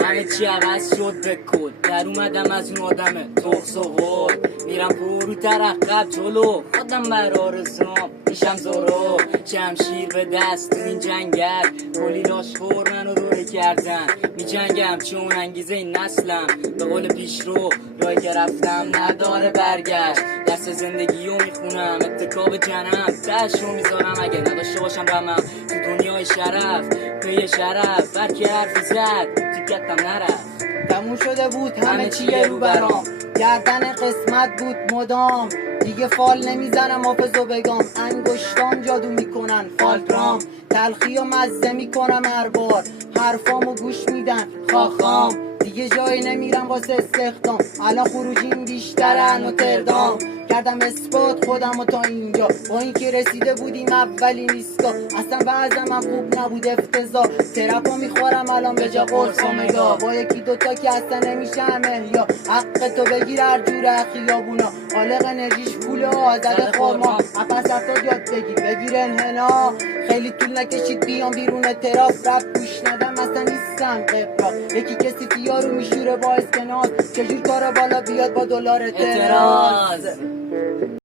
همه چی عوض شد به کل، در اومدم از اون آدم تخص و غل، میرم فرو ترقب جلو، خودم بر آرزوام میشم زورو، شمشیر به دست تو این جنگل، کلی لاشخور منو دوره کردن، می جنگم چون انگیزه این نسلم، به قول پیش رو راهی که رفتم نداره برگشت، دست زندگیو میخونم اتکاب جنم، تشو میذارم اگه نداشته باشم غمم، تو دنیای شرف پی شرف برکی حرفی زد تیکتم نرفت، تموم شده بود همه چیه رو برام، گردن قسمت بود مدام، دیگه فال نمیزنم حافظو بگم، انگشتام جادو میکنن فالترام، تلخی و مزه میکنم هر بار، حرفامو گوش میدن خاخام، دیگه جایی نمیرم واسه استخدام، الان خروجیم بیشتر نوتردام، کردم اثبات خودم و تا اینجا، با اینکه رسیده بودیم اولین ایستگاه، اصلا وضعم هم خوب نبود افتضاح، ترپا میخورم الان به جا قرص اومگا، با یکی دوتا که اصلا نمیشن احیا، حق تو بگیر هر جور خیابونا، خالق انرژیش پول و آزد خورما، اپس افتاد یاد بگیر انحنا، خیلی طول نکشید بیام بیرون تراف، رب گوش ندم اصلا نیستم قبرا، یکی کسی فیارو میشوره با اسکناس، چجور کارا بالا بیاد با دلار اعتراض.